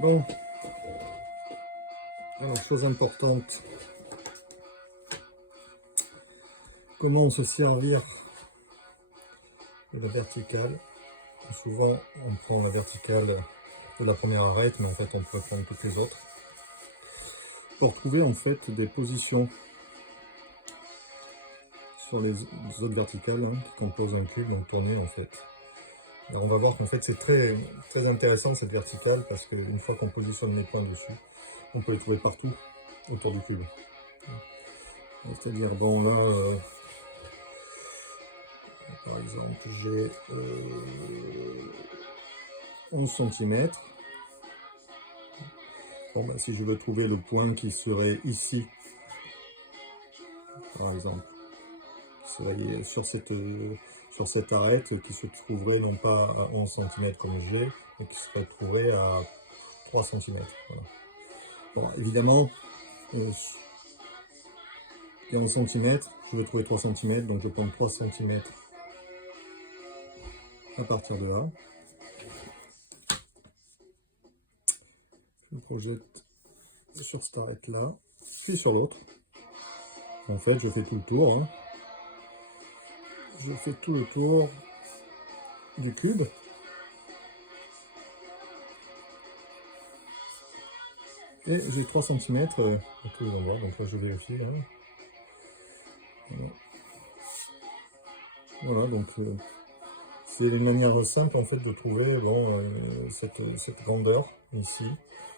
Bon, alors, chose importante, comment se servir de la verticale. Souvent on prend la verticale de la première arête, mais en fait on peut prendre toutes les autres pour trouver en fait des positions sur les autres verticales qui composent un cube, donc tourner en fait. Alors on va voir qu'en fait c'est très intéressant cette verticale, parce qu'une fois qu'on positionne les points dessus, on peut les trouver partout autour du cube. C'est-à-dire, bon là, par exemple, j'ai 11 cm. Bon, bah, si je veux trouver le point qui serait ici, par exemple, qui serait sur cette arête, qui se trouverait non pas à 11 cm comme j'ai, mais qui se retrouverait à 3 cm. Voilà. Bon, évidemment, il y a 11 cm, je veux trouver 3 cm, donc je prends 3 cm à partir de là. Je projette sur cette arête là, puis sur l'autre. En fait, je fais tout le tour. Je fais tout le tour du cube. Et j'ai 3 cm à tous les endroits, donc là je vérifie. Voilà, donc c'est une manière simple en fait de trouver cette grandeur ici,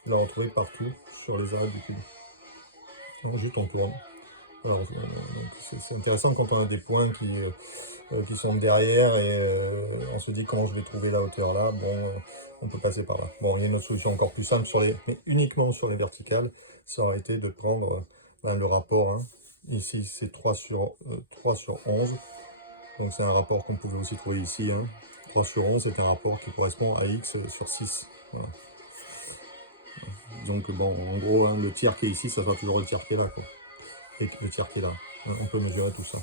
de la retrouver partout sur les arêtes du cube. Donc juste on tourne. Alors c'est intéressant quand on a des points qui sont derrière et on se dit comment je vais trouver la hauteur là. Bon, on peut passer par là. Bon, il y a une autre solution encore plus simple, mais uniquement sur les verticales, ça aurait été de prendre le rapport. Ici c'est 3 sur 11, donc c'est un rapport qu'on pouvait aussi trouver ici. 3 sur 11, c'est un rapport qui correspond à x sur 6. Voilà. Donc bon, en gros, le tiers qui est ici, ça sera toujours le tiers qui est là, quoi. Et le tiers qui est là. On peut mesurer tout ça.